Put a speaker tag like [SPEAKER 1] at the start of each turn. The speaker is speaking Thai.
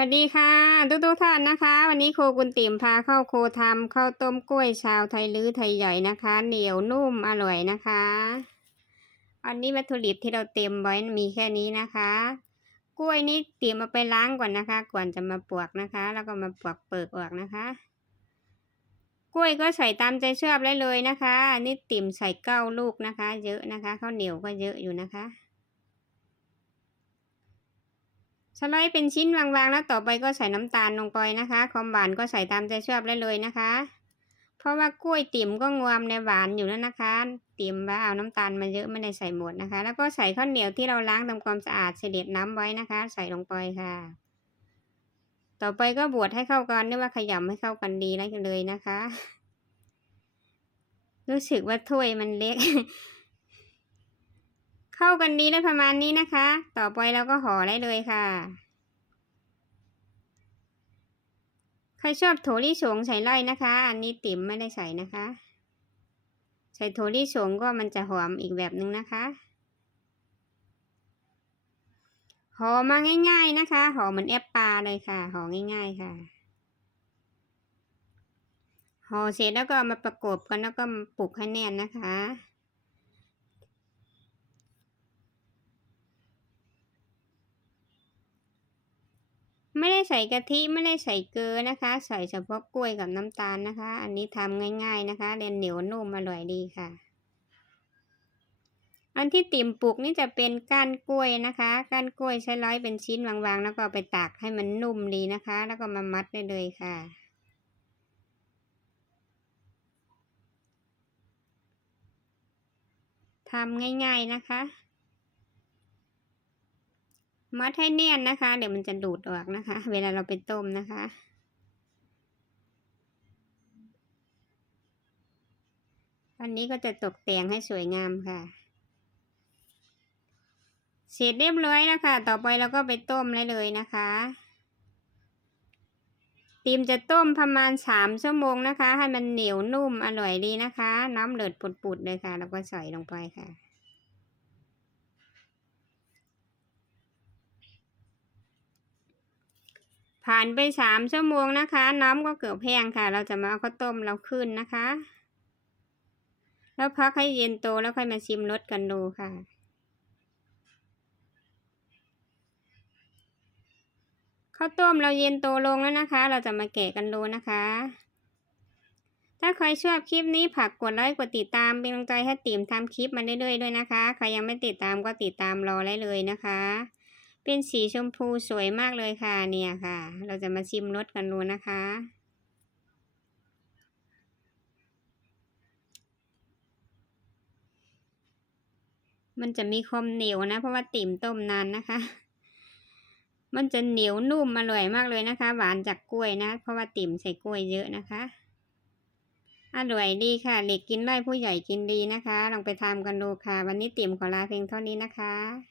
[SPEAKER 1] วัสดีค่ะทุกทุกท่านนะคะ วันนี้โคกุนติ๋มพาเข้าโคทำข้าวต้มกล้วยชาวไทยลื้อไทยใหญ่นะคะ เหนียวนุ่มอร่อยนะคะอันนี้วัตถุดิบที่เราเตรียมไว้มีแค่นี้นะคะ กล้วยนี่เตรียมมาไปล้างก่อนนะคะ ก่อนจะมาปวกนะคะ แล้วก็มาปวกเปิกออกนะคะ กล้วยก็ใส่ตามใจชอบได้เลยนะคะอันนี่ติ่มใส่เก้าลูกนะคะ เยอะนะคะข้าวเหนียวก็เยอะอยู่นะคะ สไลด์เป็นชิ้นวางๆ แล้วต่อไปก็ใส่น้ำตาลลงไปนะคะ ความหวานก็ใส่ตามใจชอบได้เลยนะคะ เพราะว่ากล้วยติ๋มก็งวมในหวานอยู่แล้วนะคะ ติ๋มว่าเอาน้ำตาลมาเยอะไม่ได้ใส่หมดนะคะ แล้วก็ใส่ข้าวเหนียวที่เราล้างทำความสะอาดเสด็จน้ำไว้นะคะ ใส่ลงไปค่ะ ต่อไปก็บวชให้เข้ากันเรียกว่าขยำให้เข้ากันดีแล้วเลยนะคะ รู้สึกว่าถ้วยมันเล็ก เข้ากันดีได้ประมาณนี้นะคะ ต่อไปเราก็ห่อได้เลยค่ะ ใครชอบโถลี่สงใส่ไล่นะคะ อันนี้ติ๋มไม่ได้ใส่นะคะ ใส่โถลี่สงก็มันจะหอมอีกแบบนึงนะคะห่อมาง่าย ๆนะคะห่อเหมือนแอปปลาเลยค่ะห่อง่าย ๆค่ะห่อเสร็จแล้วก็มาประกบกันแล้วก็ปลุกให้แน่นนะคะ ไม่ได้ใส่กะทิไม่ได้ใส่เกลือนะคะ ใส่เฉพาะกล้วยกับน้ำตาลนะคะ อันนี้ทำง่ายๆนะคะเรียนเหนียวนุ่มอร่อยดีค่ะ อันที่ติ่มปลูกนี่จะเป็นก้านกล้วยนะคะก้านกล้วยใช้ร้อยเป็นชิ้นวางๆ แล้วก็ไปตากให้มันนุ่มดีนะคะ แล้วก็มามัดได้เลยค่ะทำง่ายๆนะคะ มัดให้แน่นนะคะ เดี๋ยวมันจะดูดออกนะคะ เวลาเราไปต้มนะคะอันนี้ก็จะตกแต่งให้สวยงามค่ะ เสร็จเรียบร้อยแล้วค่ะ ต่อไปเราก็ไปต้มได้เลยนะคะตีมจะต้มประมาณสามชั่วโมงนะคะ ให้มันเหนียวนุ่มอร่อยดีนะคะ น้ำเลือดปุดๆเลยค่ะ แล้วก็ใส่ลงไปค่ะ ผ่านไปสามชั่วโมงนะคะ น้ำก็เกือบแห้งค่ะ เราจะมาเอาข้าวต้มเราขึ้นนะคะ แล้วพักให้เย็นโตแล้วค่อยมาชิมรสกันดูค่ะข้าวต้มเราเย็นโตลงแล้วนะคะ เราจะมาแกะกันดูนะคะ ถ้าใครชอบคลิปนี้ฝากกดไลค์กดติดตามเป็นกำลังใจให้ติ๋มทำคลิปมาเรื่อยๆด้วยนะคะ ใครยังไม่ติดตามก็ติดตามรอได้เลยนะคะ เป็นสีชมพูสวยมากเลยค่ะเนี่ยค่ะ เราจะมาชิมรสกันดูนะคะ มันจะมีความเหนียวนะ เพราะว่าติ๋มต้มนานนะคะ มันจะเหนียวนุ่มอร่อยมากเลยนะคะ หวานจากกล้วยนะ เพราะว่าติ๋มใส่กล้วยเยอะนะคะ อร่อยดีค่ะเด็กกินได้ผู้ใหญ่กินดีนะคะ ลองไปทำกันดูค่ะ วันนี้ติ๋มขอลาเพียงเท่านี้นะคะ